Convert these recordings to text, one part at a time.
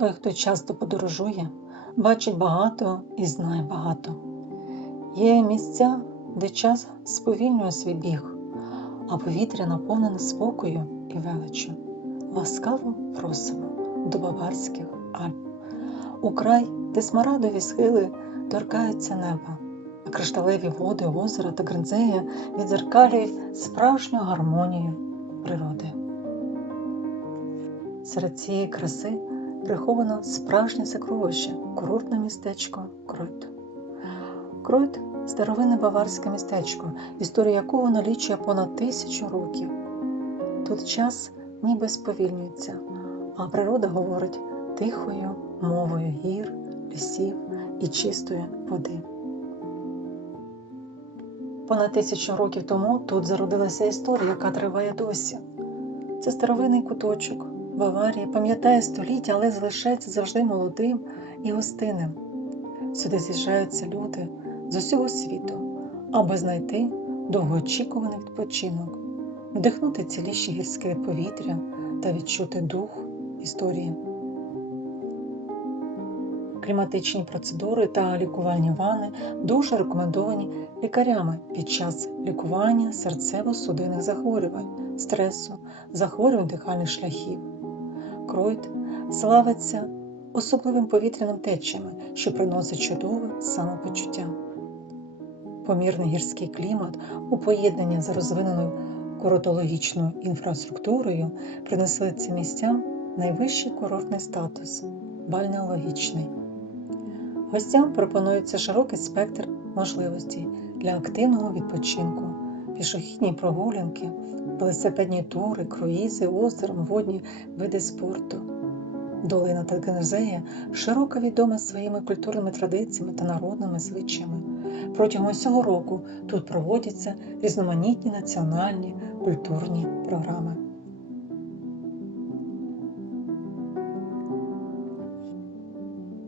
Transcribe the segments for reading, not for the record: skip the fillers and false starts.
Той, хто часто подорожує, бачить багато і знає багато. Є місця, де час сповільнює свій біг, а повітря наповнене спокою і величчю. Ласкаво просимо до Баварських Альп, у край, де смарагдові схили торкаються неба, а кришталеві води озера та Гринзея віддзеркалюють справжню гармонію природи. Серед цієї краси приховано справжнє сокровище – курортне містечко Кройт. Кройт – старовинне баварське містечко, історія якого налічує понад 1000 років. Тут час ніби сповільнюється, а природа говорить тихою мовою гір, лісів і чистої води. Понад 1000 років тому тут зародилася історія, яка триває досі. Це старовинний куточок Баварії, пам'ятає століття, але залишається завжди молодим і гостинним. Сюди з'їжджаються люди з усього світу, аби знайти довгоочікуваний відпочинок, вдихнути ціліще гірське повітря та відчути дух історії. Кліматичні процедури та лікувальні ванни дуже рекомендовані лікарями під час лікування серцево-судинних захворювань, стресу, захворювань дихальних шляхів. Кройт славиться особливим повітряним течіями, що приносить чудове самопочуття. Помірний гірський клімат у поєднанні з розвиненою курортологічною інфраструктурою принесли цим місцям найвищий курортний статус – бальнеологічний. Гостям пропонується широкий спектр можливостей для активного відпочинку, пішохідні прогулянки, велосипедні тури, круїзи, озером, водні види спорту. Долина Тегенезея широко відома своїми культурними традиціями та народними звичаями. Протягом усього року тут проводяться різноманітні національні культурні програми.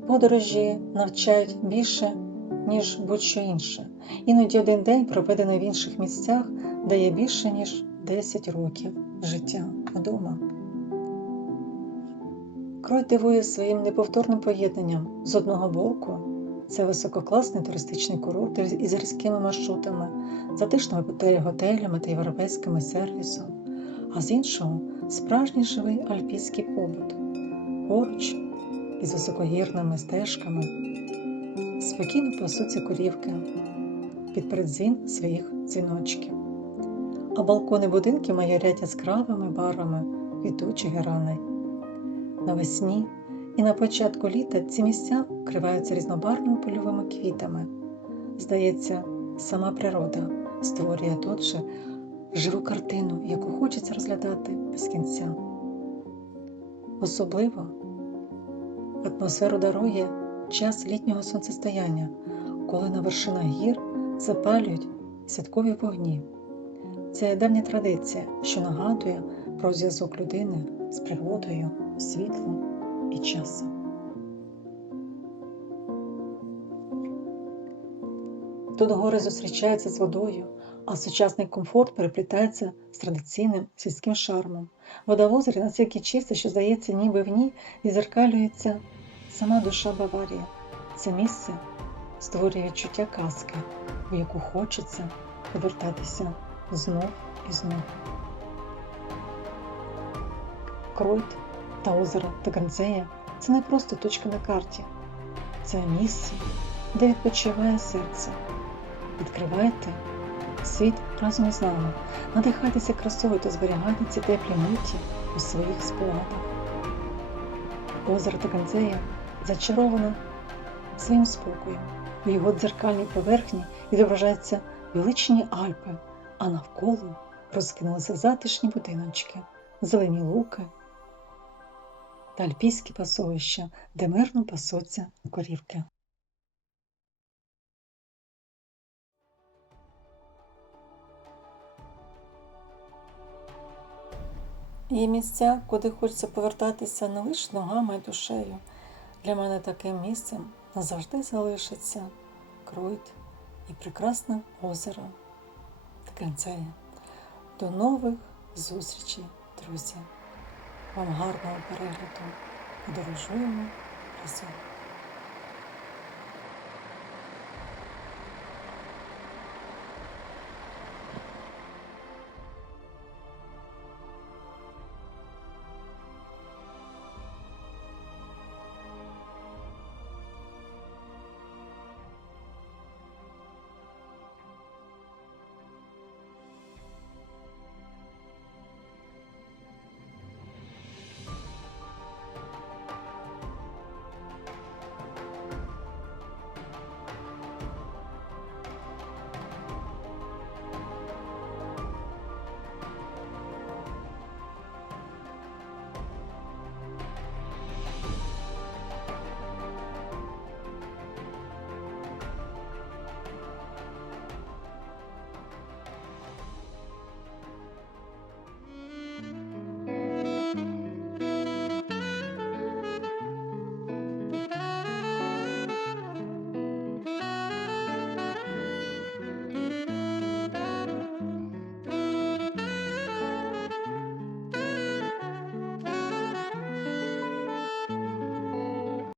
Подорожі навчають більше, ніж будь-що інше. Іноді один день, проведений в інших місцях, дає більше, ніж 10 років життя вдома. Кройт дивує своїм неповторним поєднанням. З одного боку, це висококласний туристичний курорт із гірськими маршрутами, затишними готелями та європейським сервісом, а з іншого – справжній живий альпійський побут. Поруч із високогірними стежками спокійно пасуться корівки під передзвін своїх дзвіночків, а балкони будинків майорять яскравими барвами квітучих гераней. Навесні і на початку літа ці місця вкриваються різнобарвними польовими квітами. Здається, сама природа створює тут же живу картину, яку хочеться розглядати без кінця. Особливо атмосферу дарує час літнього сонцестояння, коли на вершинах гір запалюють святкові вогні. Це давня традиція, що нагадує про зв'язок людини з природою, світлом і часом. Тут гори зустрічаються з водою, а сучасний комфорт переплітається з традиційним сільським шармом. Вода в озері настільки чиста, що здається, ніби в ній відзеркалюється сама душа Баварії. Це місце створює відчуття казки, в яку хочеться повертатися знов і знов. Кройт та озеро Тегенезея – це не просто точка на карті. Це місце, де відпочиває серце. Відкривайте світ разом із нами, надихайтеся красою та зберігайте ці теплі миті у своїх спогадах. Озеро Тегенезея зачароване своїм спокоєм. У його дзеркальній поверхні відображаються величні Альпи, а навколо розкинулися затишні будиночки, зелені луки та альпійські пасовища, де мирно пасуться корівки. Є місця, куди хочеться повертатися не лише ногами і душею. Для мене таким місцем назавжди залишиться Кройт і прекрасне озеро Тегенезея. До нових зустрічей, друзі! Вам гарного перегляду! подорожуємо разом.